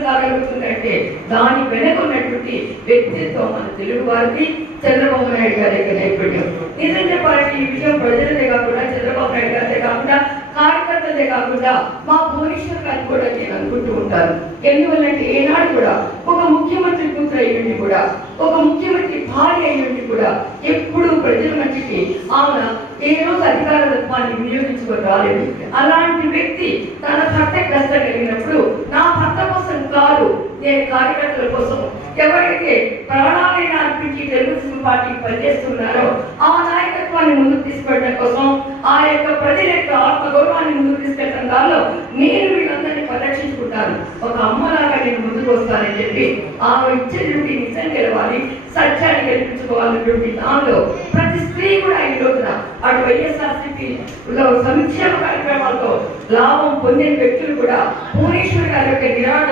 Success కాగలుగుతుందంటే దాని వెనక ఉన్నటువంటి వ్యక్తిత్వం మన తెలుగు వారికి చంద్రబాబు నాయుడు గారి యొక్క నైపుణ్యం. నిజంగా పార్టీ ఈ విషయం ప్రజలదే కాకుండా చంద్రబాబు నాయుడు గారిదే కాకుండా కార్యకర్తలే కాకుండా మా భువనేశ్వర్ గారు కూడా నేను అనుకుంటూ ఉంటాను. ఎందువల్లంటే ఏనాడు కూడా ఒక ముఖ్యమంత్రి కూతురు అయ్యుండి కూడా, ఒక ముఖ్యమంత్రి భార్య అయ్యుండి కూడా ఎప్పుడు ప్రజల మధ్యకి ఆమె ఏ రోజు అధికార తత్వాన్ని వినియోగించుకొని రాలేదు. అలాంటి వ్యక్తి తన భర్త కష్టం కలిగినప్పుడు నా భర్త కోసం కాదు, నేను కార్యకర్తల కోసం ఎవరైతే ప్రాణాలైనా అర్పించి తెలుగుదేశం పార్టీకి పనిచేస్తున్నారో ఆ నాయకత్వాన్ని ముందుకు తీసుకెళ్ళడం కోసం, ఆ యొక్క ప్రజల యొక్క ఆత్మగౌరవాన్ని ముందుకు తీసుకెళ్ళడం దానిలో నేను వీళ్ళందరినీ పరిరక్షించుకుంటాను. ఒక అమ్మలాగా నేను ముందుకు వస్తానని చెప్పి ఆమె ఇచ్చేటువంటి నిజం గెలవాలి, సత్యాన్ని గెలిపించుకోవాలన్నటువంటి దానిలో ప్రతి స్త్రీ కూడా ఈ రోజున అటు వైఎస్ఆర్సీపీలో సంక్షేమ కార్యక్రమాలతో లాభం పొందిన వ్యక్తులు కూడా భువనేశ్వర్ గారి యొక్క నిరాట